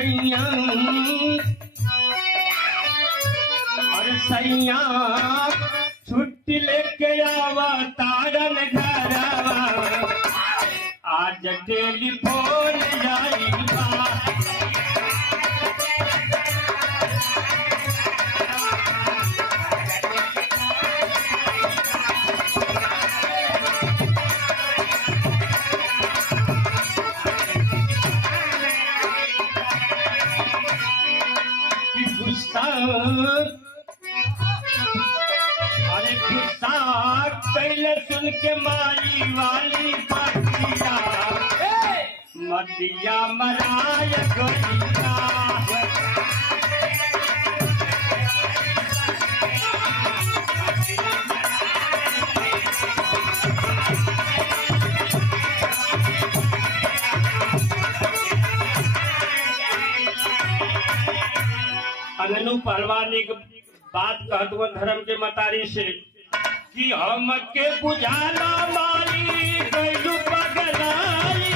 सैया अरे सैया छुट्टी लेके आवा तारन घरवा आज टेलीफोन जाइबा अरे गुस्सा कैले सुन के मारी वाली पतिया मतिया मराय गईला अनु पहलवान एक बात कहत हुआ धर्म के मतारी से कि हम के बुझाना मारी गैलू पगलाई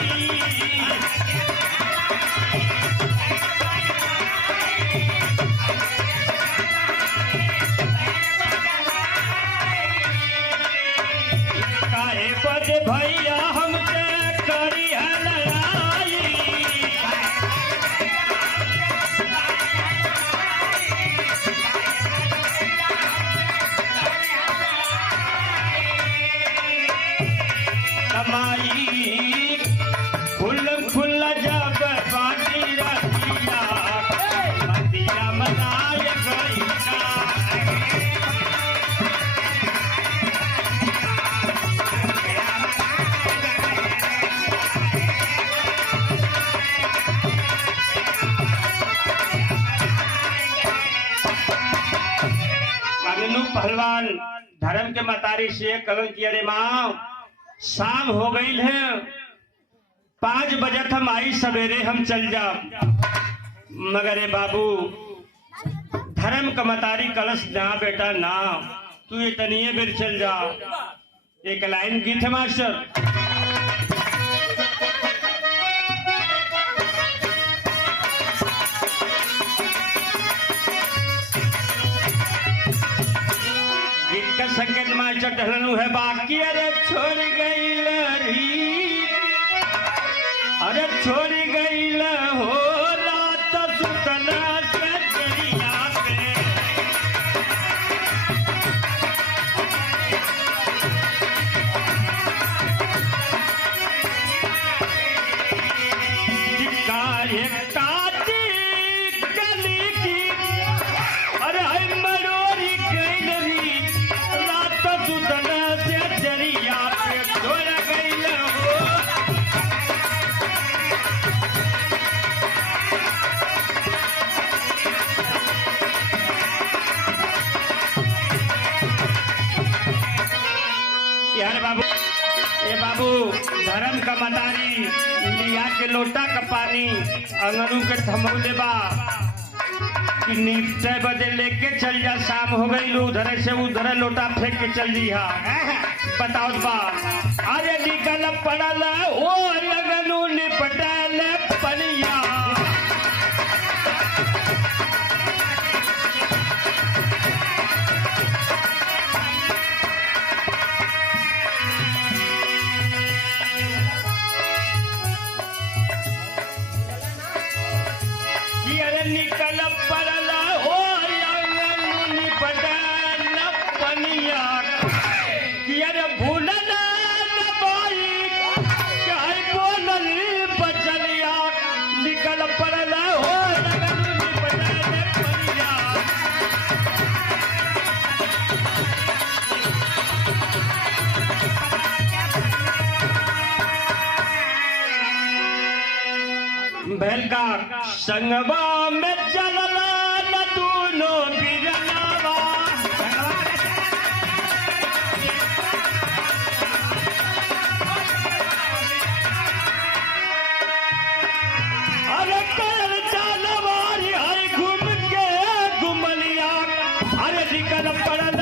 काहे बजे भैया हमसे करी है लड़ाई कमाई फुल फुल जब बाटी रतिया मतिया मनाय गईला अनु पहलवान धर्म के मतारी से कलन किया रे माँ शाम हो गई है 5 बजे हम आई सवेरे हम चल जा मगर ए बाबू धर्म का मतारी कलश ना बेटा ना तू ये तनिए बेर चल जा एक लाइन गीत है मास्टर संकेत मास्टर टहलनु है बाकी अरे छोड़ गई अरे छोड़ गई हो रात सुतला से दरिया पे काटी गली की अरे मरोरी गई सुतला से दरिया पे छोड़ गई हो यार बाबू ये बाबू धर्म का मतारी लिया के लोटा का पानी अंगनू के थमौले बा कि नीचे बजे लेके चल जा शाम हो गई उधर से उधर लोटा फेंक के चल जी बताओ बा अरे निकल पड़ल ओ लगनू निपटल पनिया निकल पड़ल हो निपटल पनिया कि अरे भूलना बोलल बचलिया निकल पड़ल हो निपटल पनिया बैल का संगवा में चलला न दोनों बिरनावा अरे कर चालवारी हर घूम के घुमलिया अरे निकल पड़ल